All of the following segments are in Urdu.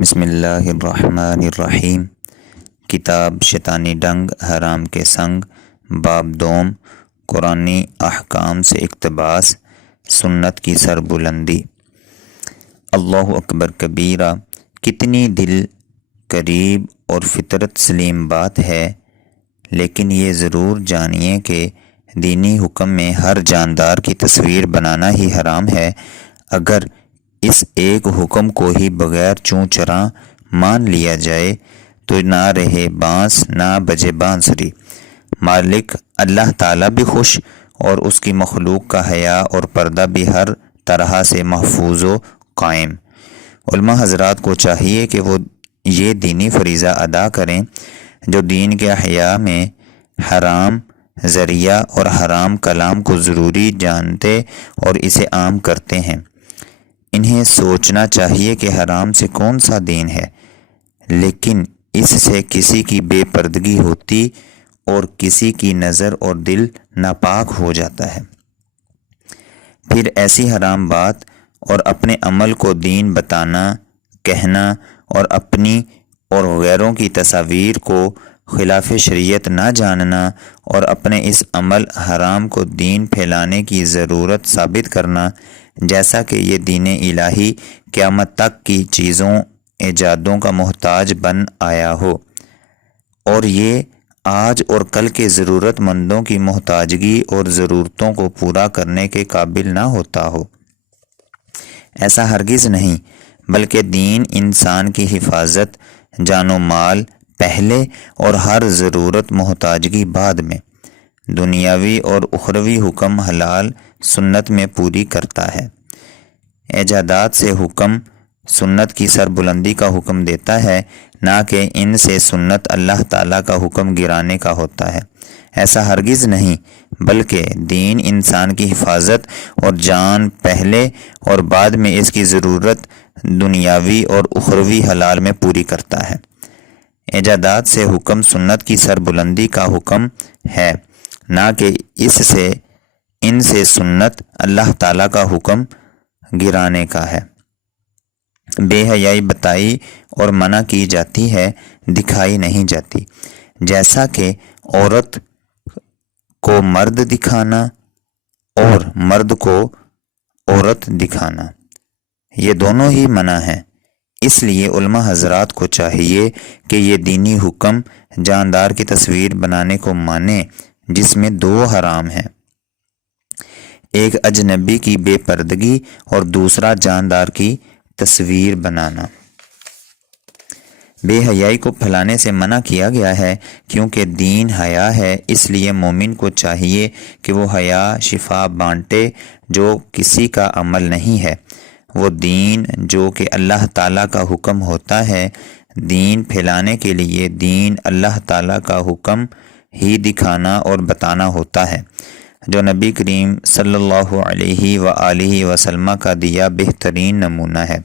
بسم اللہ الرحمن الرحیم۔ کتاب شیطانی ڈنگ حرام کے سنگ، باب دوم، قرآنی احکام سے اقتباس، سنت کی سربلندی۔ اللہ اکبر کبیرہ، کتنی دل قریب اور فطرت سلیم بات ہے، لیکن یہ ضرور جانیے کہ دینی حکم میں ہر جاندار کی تصویر بنانا ہی حرام ہے۔ اگر اس ایک حکم کو ہی بغیر چوں چراں مان لیا جائے تو نہ رہے بانس نہ بجے بانسری۔ مالک اللہ تعالیٰ بھی خوش اور اس کی مخلوق کا حیا اور پردہ بھی ہر طرح سے محفوظ و قائم۔ علماء حضرات کو چاہیے کہ وہ یہ دینی فریضہ ادا کریں جو دین کے احیاء میں حرام ذریعہ اور حرام کلام کو ضروری جانتے اور اسے عام کرتے ہیں۔ انہیں سوچنا چاہیے کہ حرام سے کون سا دین ہے، لیکن اس سے کسی کی بے پردگی ہوتی اور کسی کی نظر اور دل ناپاک ہو جاتا ہے۔ پھر ایسی حرام بات اور اپنے عمل کو دین بتانا، کہنا اور اپنی اور غیروں کی تصاویر کو خلاف شریعت نہ جاننا اور اپنے اس عمل حرام کو دین پھیلانے کی ضرورت ثابت کرنا، جیسا کہ یہ دین الہی قیامت تک کی چیزوں ایجادوں کا محتاج بن آیا ہو اور یہ آج اور کل کے ضرورت مندوں کی محتاجگی اور ضرورتوں کو پورا کرنے کے قابل نہ ہوتا ہو۔ ایسا ہرگز نہیں، بلکہ دین انسان کی حفاظت، جان و مال پہلے اور ہر ضرورت محتاجگی بعد میں، دنیاوی اور اخروی حکم حلال سنت میں پوری کرتا ہے۔ ایجادات سے حکم سنت کی سربلندی کا حکم دیتا ہے، نہ کہ ان سے سنت اللہ تعالیٰ کا حکم گرانے کا ہوتا ہے۔ ایسا ہرگز نہیں، بلکہ دین انسان کی حفاظت اور جان پہلے اور بعد میں اس کی ضرورت دنیاوی اور اخروی حلال میں پوری کرتا ہے۔ ایجادات سے حکم سنت کی سربلندی کا حکم ہے، نہ کہ ان سے سنت اللہ تعالیٰ کا حکم گرانے کا ہے۔ بے حیائی بتائی اور منع کی جاتی ہے، دکھائی نہیں جاتی، جیسا کہ عورت کو مرد دکھانا اور مرد کو عورت دکھانا، یہ دونوں ہی منع ہیں۔ اس لیے علماء حضرات کو چاہیے کہ یہ دینی حکم جاندار کی تصویر بنانے کو مانیں، جس میں دو حرام ہیں، ایک اجنبی کی بے پردگی اور دوسرا جاندار کی تصویر بنانا۔ بے حیائی کو پھیلانے سے منع کیا گیا ہے، کیونکہ دین حیا ہے۔ اس لیے مومن کو چاہیے کہ وہ حیا شفا بانٹے، جو کسی کا عمل نہیں ہے۔ وہ دین جو کہ اللہ تعالیٰ کا حکم ہوتا ہے، دین پھیلانے کے لیے دین اللہ تعالیٰ کا حکم ہی دکھانا اور بتانا ہوتا ہے، جو نبی کریم صلی اللہ علیہ وآلہ وسلم کا دیا بہترین نمونہ ہے۔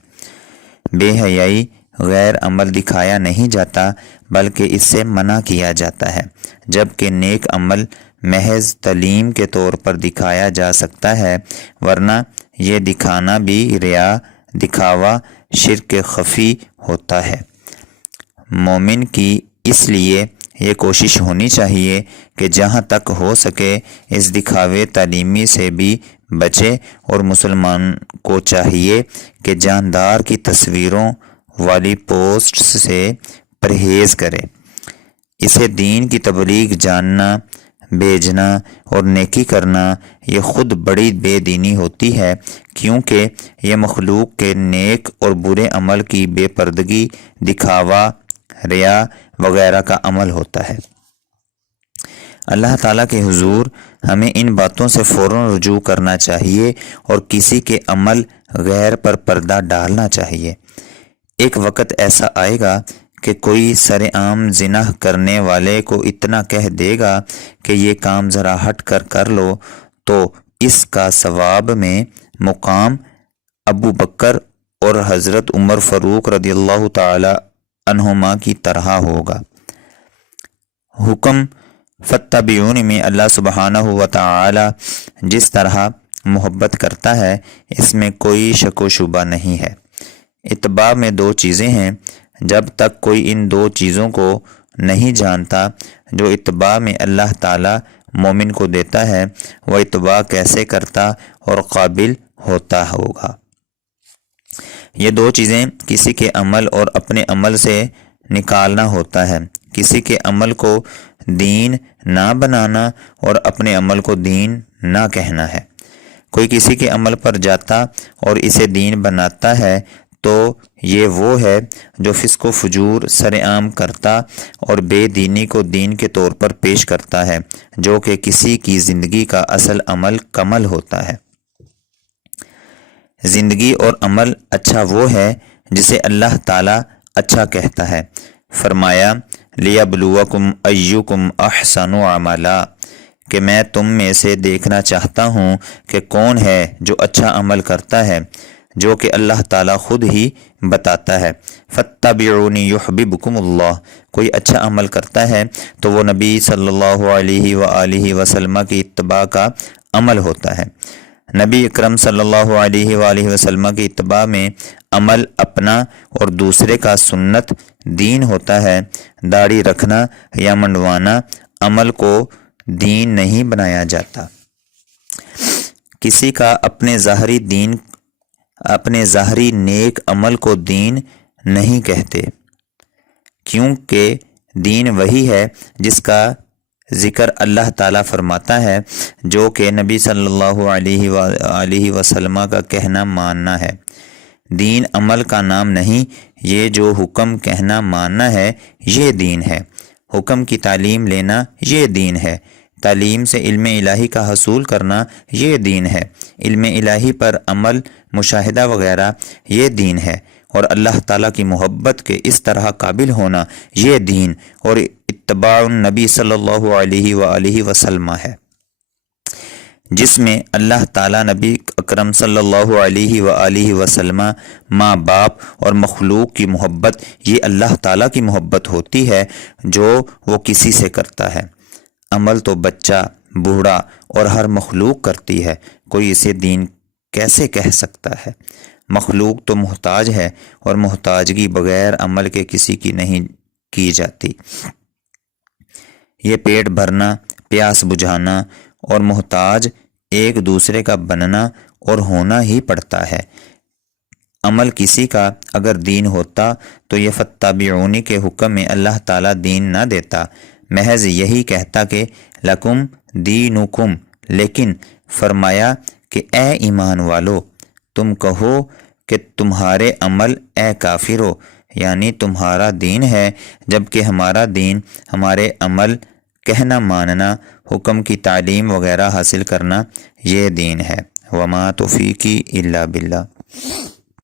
بے حیائی غیر عمل دکھایا نہیں جاتا، بلکہ اس سے منع کیا جاتا ہے، جبکہ نیک عمل محض تعلیم کے طور پر دکھایا جا سکتا ہے، ورنہ یہ دکھانا بھی ریا، دکھاوا، شرک خفی ہوتا ہے۔ مومن کی اس لیے یہ کوشش ہونی چاہیے کہ جہاں تک ہو سکے اس دکھاوے تعلیمی سے بھی بچے، اور مسلمان کو چاہیے کہ جاندار کی تصویروں والی پوسٹس سے پرہیز کرے۔ اسے دین کی تبلیغ جاننا، بھیجنا اور نیکی کرنا، یہ خود بڑی بے دینی ہوتی ہے، کیونکہ یہ مخلوق کے نیک اور برے عمل کی بے پردگی، دکھاوا، ریا وغیرہ کا عمل ہوتا ہے۔ اللہ تعالیٰ کے حضور ہمیں ان باتوں سے فوراً رجوع کرنا چاہیے اور کسی کے عمل غیر پر پردہ ڈالنا چاہیے۔ ایک وقت ایسا آئے گا کہ کوئی سر عام زنا کرنے والے کو اتنا کہہ دے گا کہ یہ کام ذرا ہٹ کر لو، تو اس کا ثواب میں مقام ابو بکر اور حضرت عمر فاروق رضی اللہ تعالی عنہما کی طرح ہوگا۔ حکم فاتبعونی میں اللہ سبحانہ و تعالی جس طرح محبت کرتا ہے، اس میں کوئی شک و شبہ نہیں ہے۔ اتباع میں دو چیزیں ہیں، جب تک کوئی ان دو چیزوں کو نہیں جانتا جو اتباع میں اللہ تعالیٰ مومن کو دیتا ہے، وہ اتباع کیسے کرتا اور قابل ہوتا ہوگا۔ یہ دو چیزیں کسی کے عمل اور اپنے عمل سے نکالنا ہوتا ہے، کسی کے عمل کو دین نہ بنانا اور اپنے عمل کو دین نہ کہنا ہے۔ کوئی کسی کے عمل پر جاتا اور اسے دین بناتا ہے تو یہ وہ ہے جو فسق و فجور سر عام کرتا اور بے دینی کو دین کے طور پر پیش کرتا ہے، جو کہ کسی کی زندگی کا اصل عمل کمل ہوتا ہے۔ زندگی اور عمل اچھا وہ ہے جسے اللہ تعالیٰ اچھا کہتا ہے۔ فرمایا لِيَبْلُوَكُمْ أَيُّكُمْ أَحْسَنُ عَمَلًا، کہ میں تم میں سے دیکھنا چاہتا ہوں کہ کون ہے جو اچھا عمل کرتا ہے، جو کہ اللہ تعالیٰ خود ہی بتاتا ہے۔ فَاتَّبِعُونِي يُحْبِبْكُمُ اللَّهُ، کوئی اچھا عمل کرتا ہے تو وہ نبی صلی اللہ علیہ وآلہ وسلم کی اتباع کا عمل ہوتا ہے۔ نبی اکرم صلی اللہ علیہ وآلہ وسلم کی اتباع میں عمل اپنا اور دوسرے کا سنت دین ہوتا ہے۔ داڑھی رکھنا یا منڈوانا عمل کو دین نہیں بنایا جاتا۔ کسی کا اپنے ظاہری نیک عمل کو دین نہیں کہتے، کیونکہ دین وہی ہے جس کا ذکر اللہ تعالیٰ فرماتا ہے، جو کہ نبی صلی اللہ علیہ وآلہ وسلم کا کہنا ماننا ہے۔ دین عمل کا نام نہیں، یہ جو حکم کہنا ماننا ہے یہ دین ہے۔ حکم کی تعلیم لینا یہ دین ہے۔ تعلیم سے علم الہی کا حصول کرنا یہ دین ہے۔ علم الہی پر عمل، مشاہدہ وغیرہ یہ دین ہے۔ اور اللہ تعالیٰ کی محبت کے اس طرح قابل ہونا یہ دین اور اتباع النبی صلی اللہ علیہ وآلہ وسلم ہے، جس میں اللہ تعالیٰ نبی اکرم صلی اللہ علیہ وآلہ وسلم، ماں باپ اور مخلوق کی محبت یہ اللہ تعالیٰ کی محبت ہوتی ہے جو وہ کسی سے کرتا ہے۔ عمل تو بچہ، بوڑھا اور ہر مخلوق کرتی ہے، کوئی اسے دین کیسے کہہ سکتا ہے؟ مخلوق تو محتاج ہے اور محتاجگی بغیر عمل کے کسی کی نہیں کی جاتی۔ یہ پیٹ بھرنا، پیاس بجھانا اور محتاج ایک دوسرے کا بننا اور ہونا ہی پڑتا ہے۔ عمل کسی کا اگر دین ہوتا تو یہ فَاتَّبِعُونِی کے حکم میں اللہ تعالیٰ دین نہ دیتا، محض یہی کہتا کہ لَکُمْ دِینُکُمْ، لیکن فرمایا کہ اے ایمان والو تم کہو کہ تمہارے عمل اے کافرو، یعنی تمہارا دین ہے، جبکہ ہمارا دین، ہمارے عمل کہنا ماننا، حکم کی تعلیم وغیرہ حاصل کرنا یہ دین ہے۔ وما توفیقی الا باللہ۔